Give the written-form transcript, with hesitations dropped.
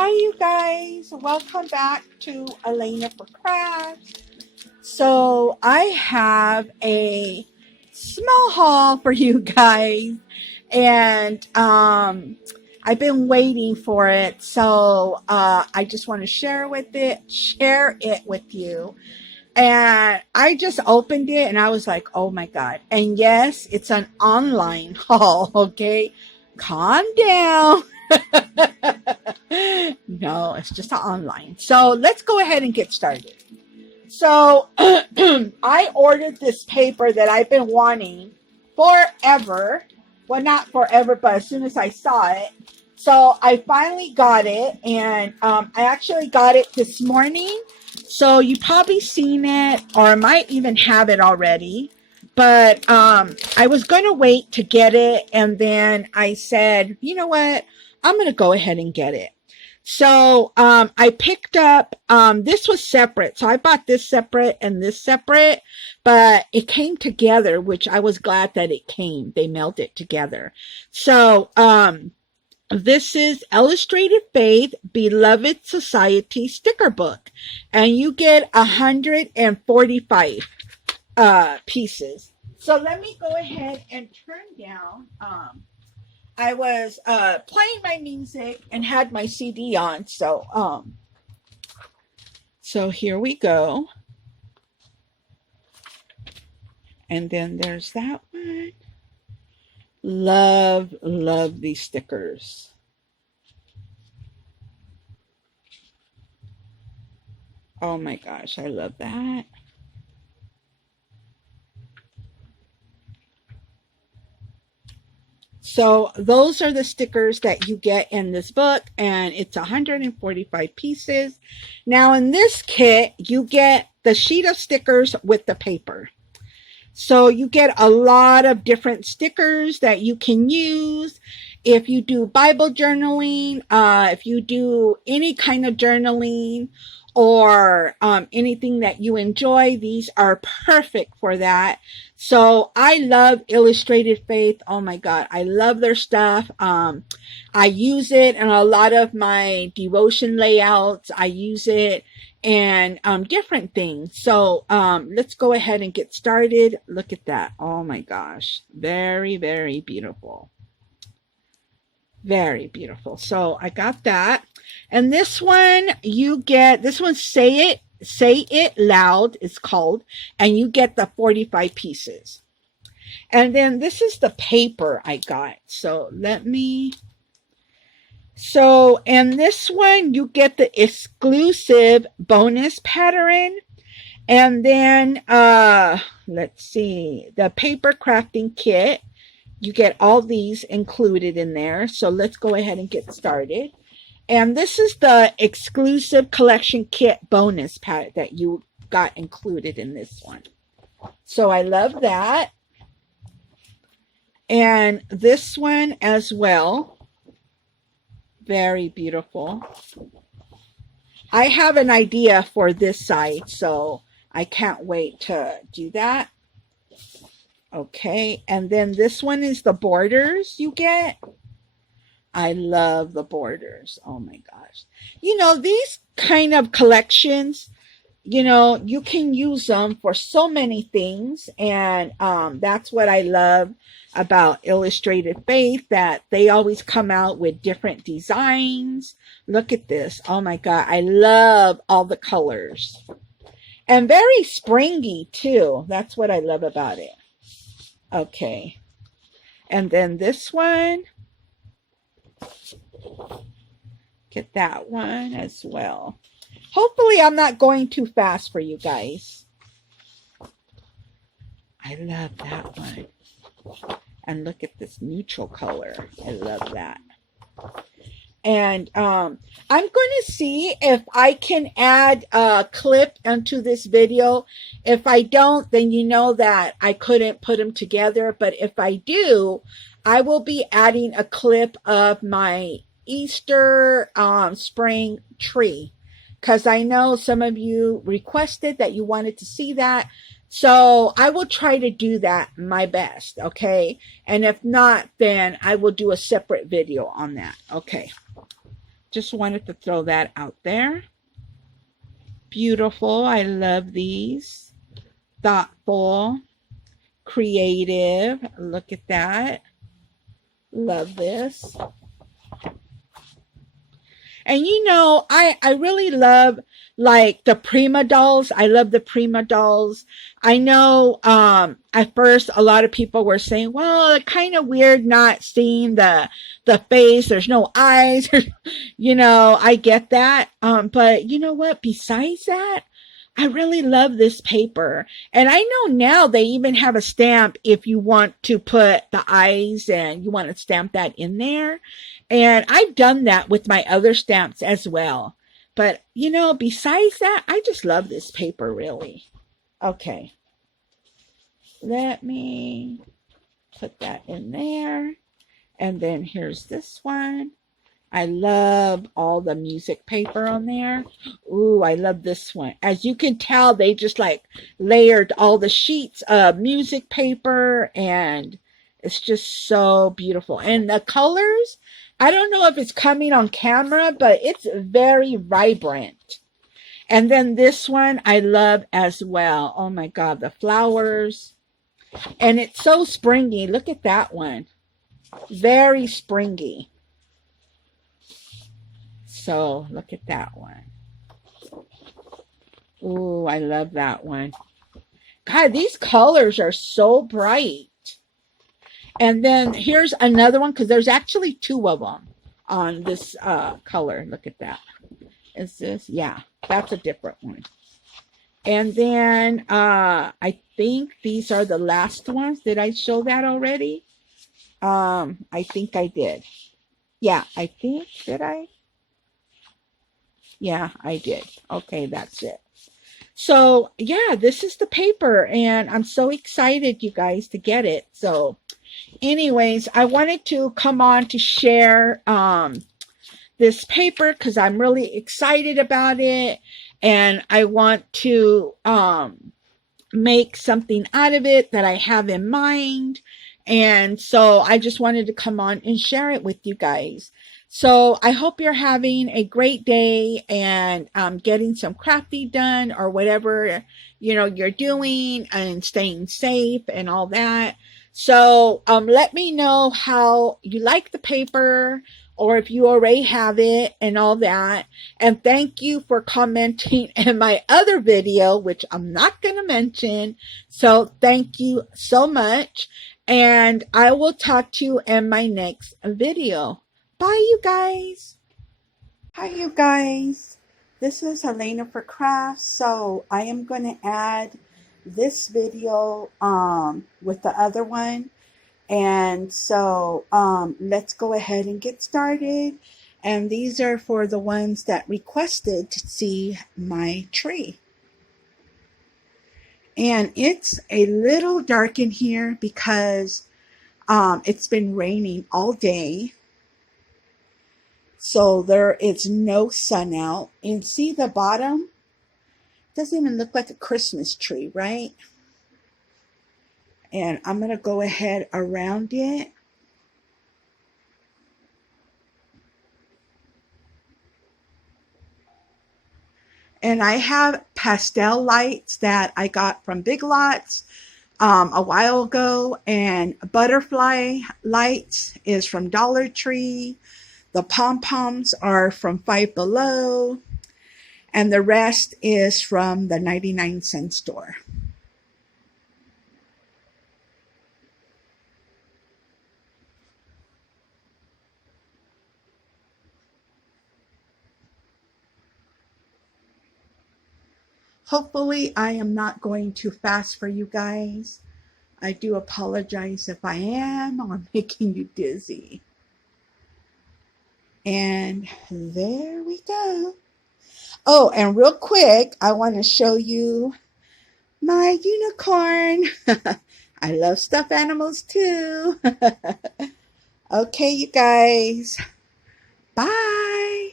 Hi, you guys. Welcome back to Elena for Crafts. So I have a small haul for you guys, and I've been waiting for it. So I just want to share it with you. And I just opened it and I was like, oh my God. And yes, it's an online haul. Okay. Calm down. No, it's just online. So let's go ahead and get started. So I ordered this paper that I've been wanting forever. Well, not forever, but as soon as I saw it. So I finally got it, and I actually got it this morning. So you probably seen it, or might even have it already. But I was going to wait to get it, and then I said, you know what? I'm going to go ahead and get it. So I picked up, this was separate. So I bought this separate and this separate, but it came together, which I was glad that it came. They mailed it together. So this is Illustrated Faith Beloved Society sticker book, and you get 145 pieces. So let me go ahead and turn down. I was playing my music and had my CD on, so here we go. And then there's that one. Love these stickers. Oh my gosh, I love that. So those are the stickers that you get in this book, and it's 145 pieces. Now in this kit, you get the sheet of stickers with the paper. So you get a lot of different stickers that you can use if you do Bible journaling, if you do any kind of journaling, or anything that you enjoy. These are perfect for that. So I love Illustrated Faith. Oh my God, I love their stuff. I use it in a lot of my devotion layouts. I use it and different things. So let's go ahead and get started. Look at that. Oh my gosh, very, very beautiful. Very beautiful. So I got that. And this one, you get, this one, Say It Loud, it's called, and you get the 45 pieces. And then this is the paper I got. So and this one, you get the exclusive bonus pattern. And then, let's see, the paper crafting kit. You get all these included in there. So let's go ahead and get started. And this is the exclusive collection kit bonus pack that you got included in this one. So I love that. And this one as well. Very beautiful. I have an idea for this side, so I can't wait to do that. Okay, and then this one is the borders you get. I love the borders. Oh my gosh. You know, these kind of collections, you know, you can use them for so many things. And that's what I love about Illustrated Faith, that they always come out with different designs. Look at this. Oh my God. I love all the colors. And very springy too. That's what I love about it. Okay. And then this one. Get that one as well. Hopefully I'm not going too fast for you guys. I love that one. And look at this neutral color. I love that. And I'm going to see if I can add a clip into this video. If I don't, then you know that I couldn't put them together. But if I do, I will be adding a clip of my Easter spring tree, because I know some of you requested that you wanted to see that. So I will try to do that my best, okay? And if not, then I will do a separate video on that, okay? Just wanted to throw that out there. Beautiful. I love these. Thoughtful, creative. Look at that. Love this. And you know, I really love like the Prima dolls. I love the Prima dolls. I know at first a lot of people were saying, well, it's kind of weird not seeing the face. There's no eyes. You know, I get that. But you know what? Besides that, I really love this paper. And I know now they even have a stamp if you want to put the eyes and you want to stamp that in there. And I've done that with my other stamps as well. But, you know, besides that, I just love this paper, really. Okay. Let me put that in there. And then here's this one. I love all the music paper on there. Ooh, I love this one. As you can tell, they just like layered all the sheets of music paper, and it's just so beautiful. And the colors, I don't know if it's coming on camera, but it's very vibrant. And then this one I love as well. Oh my God, the flowers. And it's so springy. Look at that one. Very springy. So look at that one. Ooh, I love that one. God, these colors are so bright. And then here's another one, because there's actually two of them on this color. Look at that. Is this? Yeah, that's a different one. And then I think these are the last ones. Did I show that already? I think I did. Yeah, I think, did I? Yeah, I did. Okay, that's it. So, yeah, this is the paper, and I'm so excited, you guys, to get it. So, anyways, I wanted to come on to share this paper because I'm really excited about it, and I want to make something out of it that I have in mind. And so I just wanted to come on and share it with you guys. So I hope you're having a great day and getting some crafty done or whatever, you know, you're doing and staying safe and all that. So let me know how you like the paper or if you already have it and all that. And thank you for commenting in my other video, which I'm not going to mention. So thank you so much. And I will talk to you in my next video. Bye, you guys. Hi, you guys. This is Helena for Crafts. So I am going to add this video with the other one. And so let's go ahead and get started. And these are for the ones that requested to see my tree. And it's a little dark in here because it's been raining all day. So there is no sun out. And see the bottom? Doesn't even look like a Christmas tree, right? And I'm going to go ahead around it. And I have pastel lights that I got from Big Lots a while ago. And butterfly lights is from Dollar Tree. The pom-poms are from Five Below. And the rest is from the 99-cent store. Hopefully, I am not going too fast for you guys. I do apologize if I am or making you dizzy. And there we go. Oh, and real quick, I want to show you my unicorn. I love stuffed animals too. Okay, you guys. Bye.